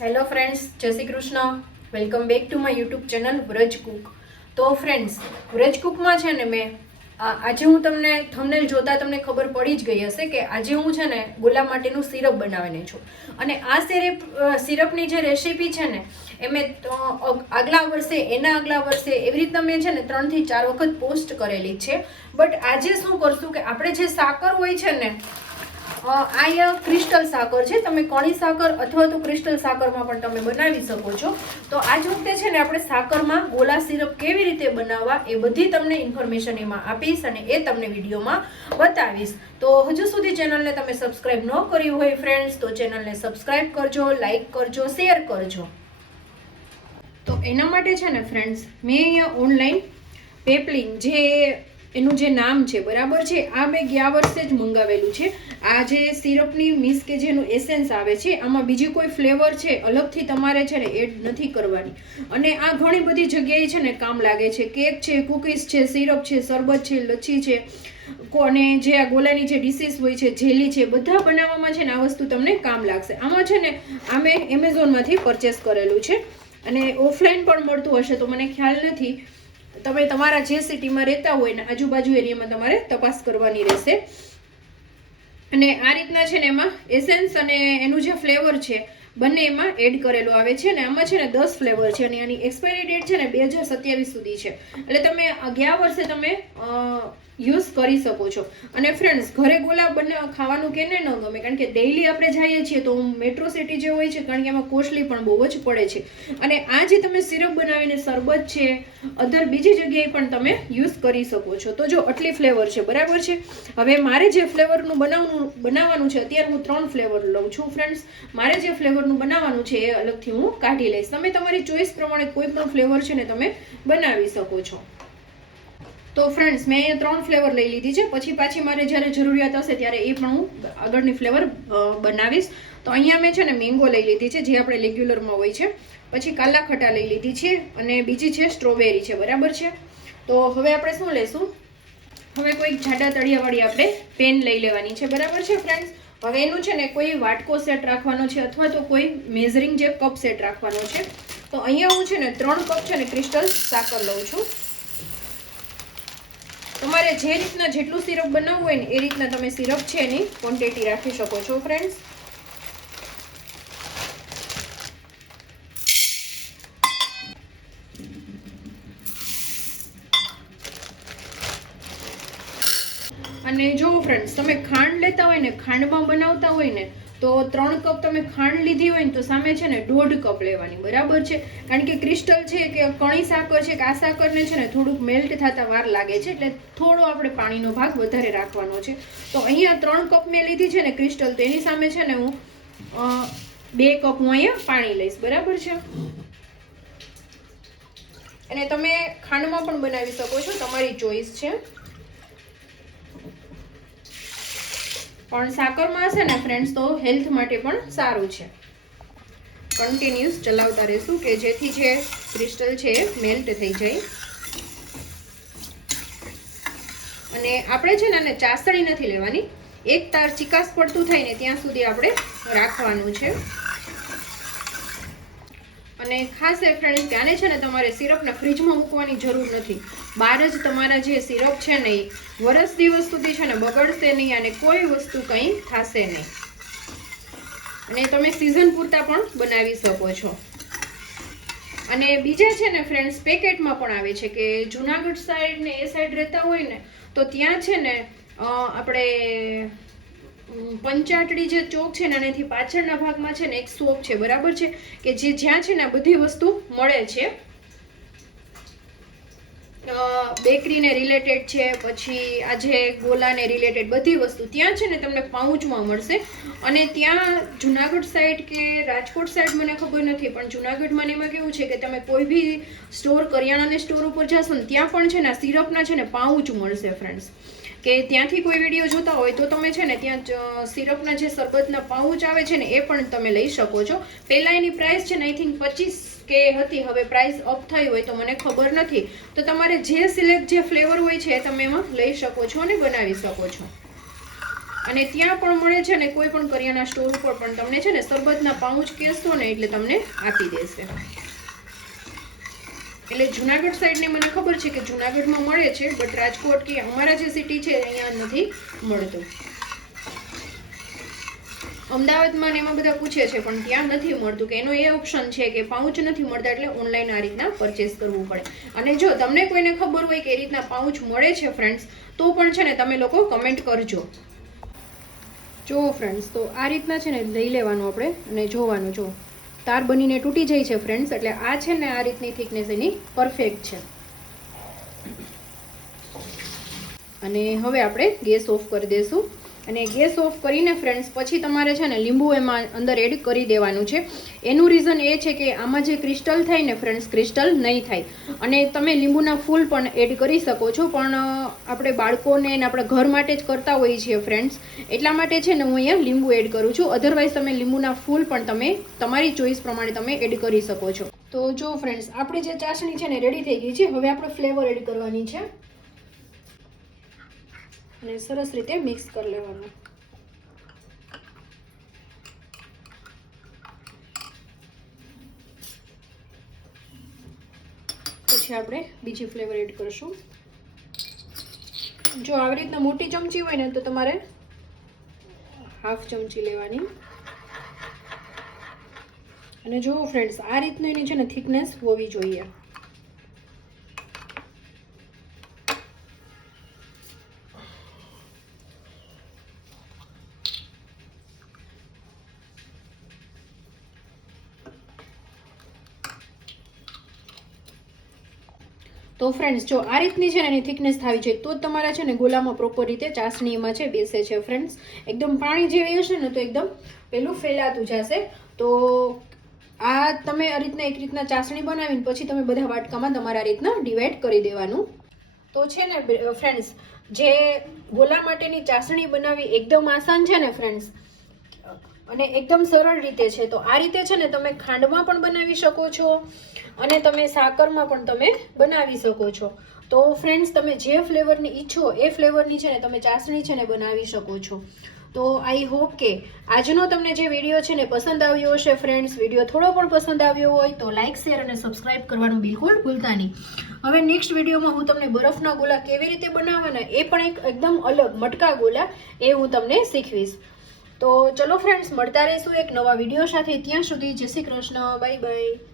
Hello friends Jai Shri Krishna welcome back to my YouTube channel Vraj cook તો friends Vraj કુકમાં છે ને મેં આજે હું તમને થંબનેલ જોતા તમને ખબર પડી જ ગઈ હશે કે આજે હું છે ને ગુલાબ માટેનું સિરપ બનાવીને છું. અને આ સિરપ સિરપની જે રેસીપી છે ને, એ મેં આગલા વર્ષે, એના આગલા વર્ષે એવી રીતના મેં છે ને ત્રણથી ચાર વખત પોસ્ટ કરેલી છે. બટ આજે શું કરશું કે આપણે જે સાકર હોય છે ને આ ક્રિસ્ટલ સાકર છે. તમે કોણી સાકર અથવા તો ક્રિસ્ટલ સાકરમાં પણ તમે બનાવી શકો છો. તો આજ વખતે છે ને આપણે સાકરમાં ગોલા સિરપ કેવી રીતે બનાવવા એ બધી તમને ઇન્ફોર્મેશન એમાં આપીશ અને એ તમને વિડીયોમાં બતાવીશ. તો હજુ સુધી ચેનલને તમે સબસ્ક્રાઈબ ન કરી હોય ફ્રેન્ડ્સ તો ચેનલને સબસ્ક્રાઈબ કરજો લાઈક કરજો શેર કરજો. તો એના માટે છે ને ફ્રેન્ડ્સ મેં અહીંયા ઓનલાઈન પેપલિંગ જે એનું જે નામ છે, બરાબર છે? આ મેં ગયા વર્ષે જ મંગાવેલું છે. આ જે સિરપની મિસ કે જેનું એસેન્સ આવે છે, આમાં બીજી કોઈ ફ્લેવર છે, અલગથી તમારે છે ને એડ નથી કરવાની. અને આ ઘણી બધી જગ્યાએ છે ને કામ લાગે છે. કેક છે, કુકીઝ છે, સિરપ છે, શરબત છે, લચ્છી છે કોને જે આ ગોલાની જે ડિશિસ હોય છે, જેલી છે, બધા બનાવવામાં છે ને આ વસ્તુ તમને કામ લાગશે. આમાં છે ને આ મેં એમેઝોનમાંથી પરચેસ કરેલું છે. અને ઓફલાઈન પણ મળતું હશે, તો મને ખ્યાલ નથી. તમે તમારા જે સિટીમાં રહેતા હોય ને આજુબાજુ એરિયામાં તમારે તપાસ કરવાની રહેશે. અને આ રીતના છે ને એમાં એસેન્સ અને એનું જે ફ્લેવર છે, બંને એમાં એડ કરેલું આવે છે અને આમાં છે ને દસ ફ્લેવર છે અને એની એક્સપાયરી ડેટ છે ને બે હજાર સત્યાવીસ સુધી છે. એટલે તમે ગયા વર્ષે તમે યુઝ કરી શકો છો. અને ફ્રેન્ડ્સ ઘરે ગુલાબ બને ખાવાનું કેને ન ગમે, કારણ કે ડેઈલી આપણે જઈએ છીએ તો મેટ્રો સિટી જે હોય છે, કારણ કે એમાં કોસ્ટલી પણ બહુ જ પડે છે. અને આ જે તમે સિરપ બનાવીને શરબત છે અધર બીજી જગ્યાએ પણ તમે યુઝ કરી શકો છો. તો જો આટલી ફ્લેવર છે, બરાબર છે? હવે મારે જે ફ્લેવરનું બનાવવાનું બનાવવાનું છે, અત્યારે હું ત્રણ ફ્લેવર લઉં છું ફ્રેન્ડ્સ મારે જે ફ્લેવરનું બનાવવાનું છે, એ અલગથી હું કાઢી લઈશ. તમે તમારી ચોઈસ પ્રમાણે કોઈ પણ ફ્લેવર છે ને તમે બનાવી શકો છો. તો ફ્રેન્ડ્સ મેં ત્રણ ફ્લેવર લઈ લીધી છે. પછી પાછી મારે જ્યારે જરૂરિયાત હશે ત્યારે એ પણ હું આગળની ફ્લેવર બનાવીશ. તો અહીંયા મેં છે ને મેંગો લઈ લીધી છે, જે આપણે રેગ્યુલરમાં હોય છે. પછી કાલા ખટા લઈ લીધી છે અને બીજી છે સ્ટ્રોબેરી છે, બરાબર છે? તો હવે આપણે શું લઈશું હવે કોઈ જાડા તળિયાવાળી આપણે પેન લઈ લેવાની છે, બરાબર છે ફ્રેન્ડ્સ હવે એનું છે ને કોઈ વાટકો સેટ રાખવાનો છે અથવા તો કોઈ મેઝરિંગ જે કપ સેટ રાખવાનો છે. તો અહીંયા હું છે ને ત્રણ કપ છે ને ક્રિસ્ટલ સાકર લઉં છું. તમારે જે રીતના જેટલું સિરપ બનાવવું હોય ને એ રીતના તમે સિરપ છે એની ક્વોન્ટિટી રાખી શકો છો ફ્રેન્ડ્સ અને જો ફ્રેન્ડ્સ તમે ખાંડ લેતા હોય ને, ખાંડમાં બનાવતા હોય ને તો ત્રણ કપ તમે ખાંડ લીધી હોય ને તો સામે છે ને દોઢ કપ લેવાની, બરાબર છે? કારણ કે ક્રિસ્ટલ છે કે કણી સાકર છે કે આ સાકરને છે ને થોડુંક મેલ્ટ થતા વાર લાગે છે, એટલે થોડો આપણે પાણીનો ભાગ વધારે રાખવાનો છે. તો અહીંયા ત્રણ કપ મેં લીધી છે ને ક્રિસ્ટલ, તો એની સામે છે ને હું બે કપ હું અહીંયા પાણી લઈશ, બરાબર છે? અને તમે ખાંડમાં પણ બનાવી શકો છો, તમારી ચોઈસ છે. પણ સાકરમાં છે ને ફ્રેન્ડ્સ તો હેલ્થ માટે પણ સારું છે. કન્ટિન્યુઅસ ચલાવતા રહીશું કે જેથી જે ક્રિસ્ટલ છે એ મેલ્ટ થઈ જાય. અને આપણે છે ને ચાસણી નથી લેવાની. એક તાર ચિકાસ પડતું થાય ને, ત્યાં સુધી આપણે રાખવાનું છે. અને ખાસ એ ફ્રેન્ડ્સ કે છે ને તમારે સિરપને ફ્રીજમાં મૂકવાની જરૂર નથી. બહાર જ તમારા જે સિરપ છે ને એ વરસ દિવસ સુધી છે ને બગડશે નહીં અને કોઈ વસ્તુ કંઈ થશે નહીં. અને તમે સિઝન પૂરતા પણ બનાવી શકો છો. અને બીજા છે ને ફ્રેન્ડ્સ પેકેટમાં પણ આવે છે કે જુનાગઢ સાઈડ ને એ સાઈડ રહેતા હોય ને, તો ત્યાં છે ને આપણે પંચાટડી જે ચોક છે ને એનાથી પાછળના ભાગમાં છે ને એક શોપ છે, બરાબર છે? કે જે જ્યાં છે ને બધી વસ્તુ મળે છે. બેકરીને રિલેટેડ છે, પછી આજે ગોલાને રિલેટેડ બધી વસ્તુ ત્યાં છે ને તમને પાઉચમાં મળશે. અને ત્યાં જુનાગઢ સાઈડ કે રાજકોટ સાઈડ મને ખબર નથી, પણ જુનાગઢમાં એમાં કેવું છે કે તમે કોઈ બી સ્ટોર કરિયાણાની સ્ટોર ઉપર જશો ને ત્યાં પણ છે ને સિરપના છે ને પાઉચ મળશે ફ્રેન્ડ્સ કે ત્યાંથી કોઈ વીડિયો જોતા હોય તો તમે છે ને ત્યાં સિરપના જે શરબતના પાઉચ આવે છે ને એ પણ તમે લઈ શકો છો. પહેલાં એની પ્રાઇસ છે ને આઈ થિંક પચીસ કે હતી, હવે પ્રાઇસ અપ થઈ હોય તો મને ખબર નથી. તો તમારે જે સિલેક્ટ જે ફ્લેવર હોય છે તમે એમાં લઈ શકો છો અને બનાવી શકો છો. અને ત્યાં પણ મળે છે ને કોઈ પણ કરિયાના સ્ટોર ઉપર પણ તમને છે ને સરબતના પાઉચ કહેશો ને એટલે તમને આપી દેશે. એટલે જુનાગઢ સાઈડને મને ખબર છે કે જુનાગઢમાં મળે છે બટ રાજકોટ કે અમારા જે સિટી છે અહીંયા નથી મળતું. અમદાવાદમાં ને એમાં બધા પૂછે છે, પણ ત્યાં નથી મળતું કે એનો એ ઓપ્શન છે કે પાઉચ નથી મળતા એટલે ઓનલાઈન આ રીતના પરચેસ કરવું પડે. અને જો તમને કોઈને ખબર હોય કે એ રીતના પાઉચ મળે છે ફ્રેન્ડ્સ તો પણ છે ને તમે લોકો કમેન્ટ કરજો. જો ફ્રેન્ડ્સ તો આ રીતના છે ને લઈ લેવાનું આપણે અને જોવાનું, જો. તાર બનીને તૂટી જાય છે ફ્રેન્ડ્સ એટલે આ છે ને આ રીતની થિકનેસ એની પરફેક્ટ છે. અને હવે આપણે ગેસ ઓફ કરી દઈશું અને ગેસ ઓફ કરીને ફ્રેન્ડ્સ પછી તમારે છે ને લીંબુ એમાં અંદર એડ કરી દેવાનું છે. એનું રીઝન એ છે કે આમાં જે ક્રિસ્ટલ થાય ને ફ્રેન્ડ્સ ક્રિસ્ટલ નહીં થાય. અને તમે લીંબુના ફૂલ પણ એડ કરી શકો છો, પણ આપણે બાળકોને ને આપણા ઘર માટે જ કરતા હોઈએ છીએ ફ્રેન્ડ્સ એટલા માટે છે ને હું અહીંયા લીંબુ એડ કરું છું. અધરવાઇઝ તમે લીંબુના ફૂલ પણ તમે, તમારી ચોઈસ પ્રમાણે તમે એડ કરી શકો છો. તો જો ફ્રેન્ડ્સ આપણી જે ચાસણી છે ને રેડી થઈ ગઈ છે. હવે આપણે ફ્લેવર એડ કરવાની છે. અને સરસ રીતે મિક્સ કરી લેવાનું. પછી આપણે બીજી ફ્લેવર એડ કરશું. જો આવી રીતના મોટી ચમચી હોય ને, તો તમારે હાફ ચમચી લેવાની. અને જુઓ ફ્રેન્ડ્સ આ રીતની એની છે ને થિકનેસ હોવી જોઈએ. તો ફ્રેન્ડ્સ જો આ રીતની છે ને એની થિકનેસ થવી જોઈએ તો તમારા છે ને ગોલામાં પ્રોપર રીતે ચાસણીમાં છે બેસે છે ફ્રેન્ડ્સ એકદમ પાણી જેવી હશે ને તો એકદમ પેલું ફેલાતું જશે. તો આ તમે આ રીતના એક રીતના ચાસણી બનાવીને પછી તમે બધા વાટકામાં તમારા રીતના ડિવાઈડ કરી દેવાનું. તો છે ને ફ્રેન્ડ્સ જે ગોલા માટેની ચાસણી બનાવવી એકદમ આસાન છે ને ફ્રેન્ડ્સ અને એકદમ સરળ રીતે છે. તો આ રીતે છે ને તમે ખાંડમાં પણ બનાવી શકો છો અને તમે સાકરમાં પણ તમે બનાવી શકો છો. તો ફ્રેન્ડ્સ તમે જે ફ્લેવરની ઈચ્છો એ ફ્લેવરની છે ને તમે ચાસણી છે ને બનાવી શકો છો. તો આઈ હોપ કે આજનો તમને જે વીડિયો છે ને પસંદ આવ્યો હશે ફ્રેન્ડ્સ વીડિયો થોડો પણ પસંદ આવ્યો હોય તો લાઇક શેર અને સબસ્ક્રાઇબ કરવાનું બિલકુલ ભૂલતા નહીં. હવે નેક્સ્ટ વિડીયોમાં હું તમને બરફના ગોલા કેવી રીતે બનાવવાના એ પણ એક એકદમ અલગ મટકા ગોલા એ હું તમને શીખવીશ. તો ચલો ફ્રેન્ડ્સ મળતા રહીશું એક નવા વીડિયો સાથે. ત્યાં સુધી જય શ્રી કૃષ્ણ બાય બાય